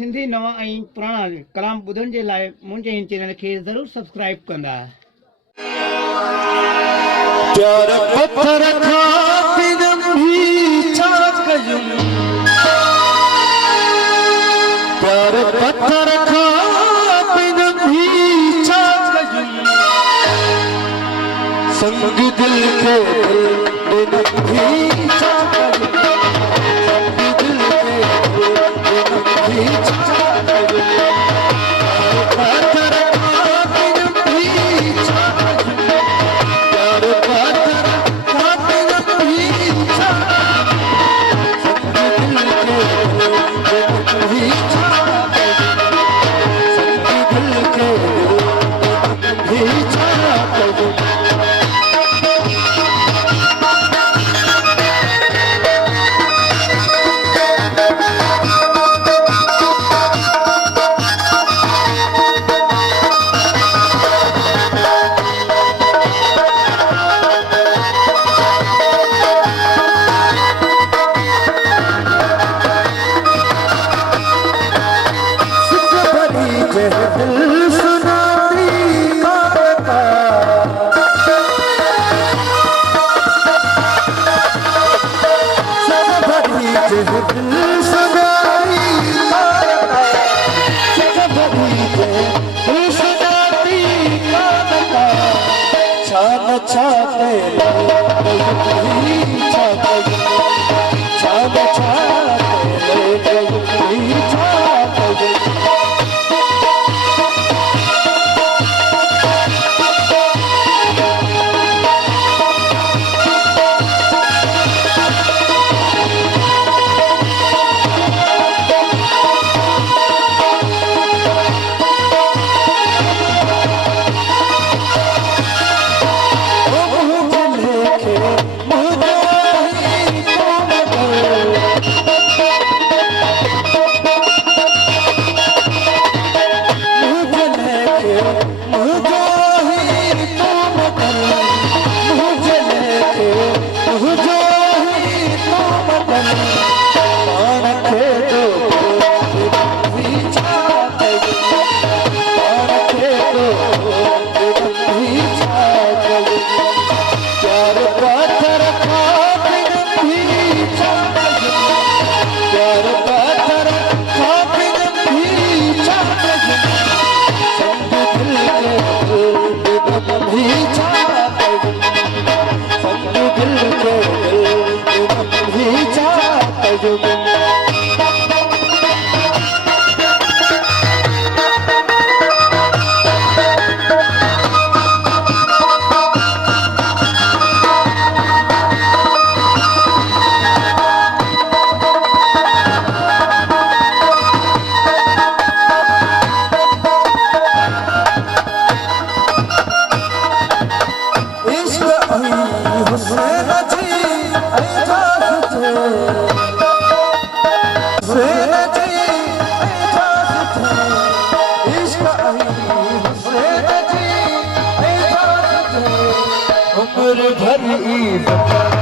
सिंधी नवा ऐं पुराणा कलाम ॿुधण जे लाइ मुंहिंजे हिन चैनल खे ज़रूरु सब्सक्राइब कंदा। प्यार पत्थर खां भी छा कयूं, प्यार पत्थर खां भी छा कयूं, संग दिल के भी छा कयूं, संग दिल के भी छा कयूं, पत्थर खां भी छा कयूं, प्यार पत्थर खां भी छा कयूं, संग दिल के भी छा कयूं, संग दिल के भी छा कयूं। उम्र भर उम्र भर